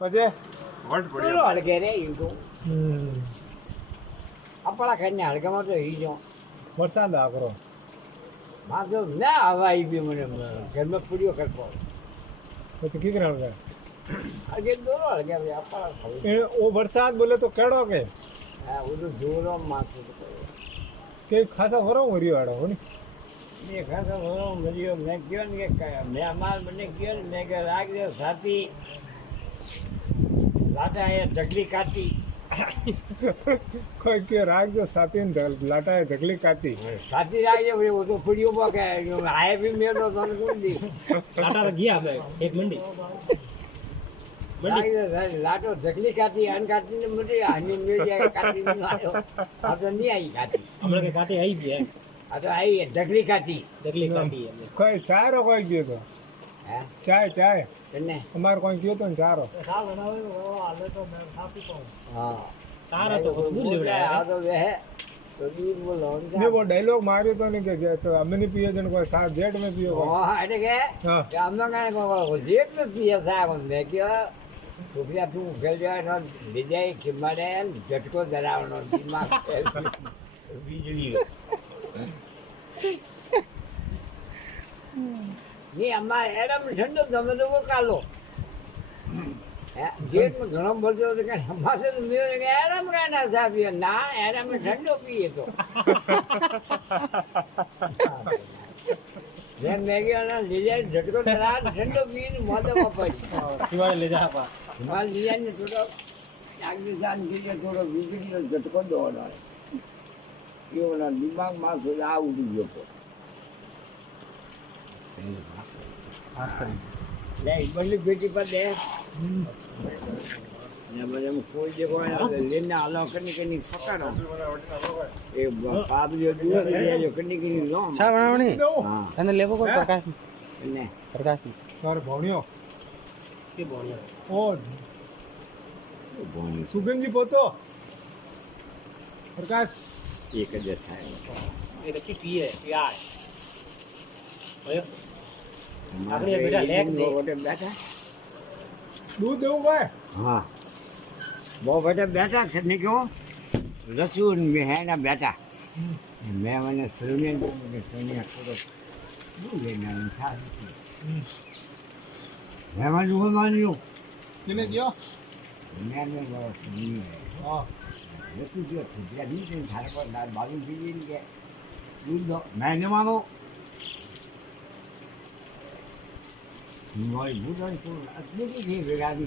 પછી વટ પૂરો પડ્યો હળગે રે ઈ તો આપણા ખાઈને હળગામાં તો ઈ જો વરસાદ આકરો માથો ના હવા આવી બી મને ઘરમાં પૂર્યો કરતો પછી કી કરાવ કે આજે દોરો હળગે ભાઈ આપણા ખાવું એ ઓ વરસાદ બોલે તો કેડો કે હા બધું જોરો માથું કે ખાસા વરો મર્યો આડો હો ને મેં ખાતો ભરો મર્યો મેં કહ્યો ને કે મેં અમાર મને કહ્યો ને મેં કે રાખ દે સાથી લાટા એ ઢગલી કાતી કોઈ કે રાખજો સાતીને લાટાએ ઢગલી કાતી સાથી રાખજે ભાઈ वो तो पूड़ियों पर क्या आए भी मेरे तो कौन दी લાટા તો ગયા આપણે એક મંડી लाटो ढगली काती अन काती ने मुझे आनी मिल जाए काती नहीं आयो अब तो नहीं आई काती હમણાં કે કાંટી આવી ગયા अब तो आई ढगली काती ઢગલી કાંટી એમ. કોઈ ચારો કોઈ ગયો તો हैं ચાય तन्ने અમારે કોઈ ગયો તો ને ચારો हाँ સારા તો બધું बोल લેવડાવે. रहा तो वे है तो दूध बोलो ને वो डायलॉग मार्यो तो नहीं के तो અમે नहीं पिए जन कोई साथ जेट में पियो कोई। हाँ अरे के हाँ क्या हम लोग को जेट में पिया था मैं क्या छुपया तू खेल जाए ना विजय खिम्माड़े झटको डरावनो दिमाग बिजली ये हमारे एरम ठंडो दमे तो वो कालो जेट में घणो बोलते हो तो क्या हमारे तो मेरे के एरम का ना था पिए ना एरम में ठंडो पिए तो मैं गया ना लीजा झटको डरा ठंडो पिए मोटे पड़ी દિવાળે લઈ જા પા हिमाल लिया ने थोड़ा आगे जान के लिए थोड़ा बिजली નો झटको દોડો ये वाला दिमाग में थोड़ा आ उठ गयो तो ले बड़ी बेटी पर दे ने बजे में कोई देखो लेने आलो कनी कनी पकड़ो ए पाप जो दूर ले जो कनी कनी लो શા બનાવણી हां તને લેવો કોઈ પ્રકાશ ने પ્રકાશ તારે ભણ્યો કે બોલ્યો ઓ बोनी સુગંજી પોતો પ્રકાશ एक जैसा है એ તો કી પીએ યાર ઓય આપણે બેટા લેક દે बोटे बैठा દૂધ દેવું ભાઈ हाँ वो बेटा बैठा करने क्यों रसूल में है ना बैठा मैं मैंने सुनिए थोड़ा लेना था मैं मान लूँ તેને ગયો मैंने वो सुनी है હા रसूल जो खुदिया नहीं थे थारे पर दाल बालू पी के दूध दो मैंने मानो भाई बुढ़ा तो अच्छी थी बेगारी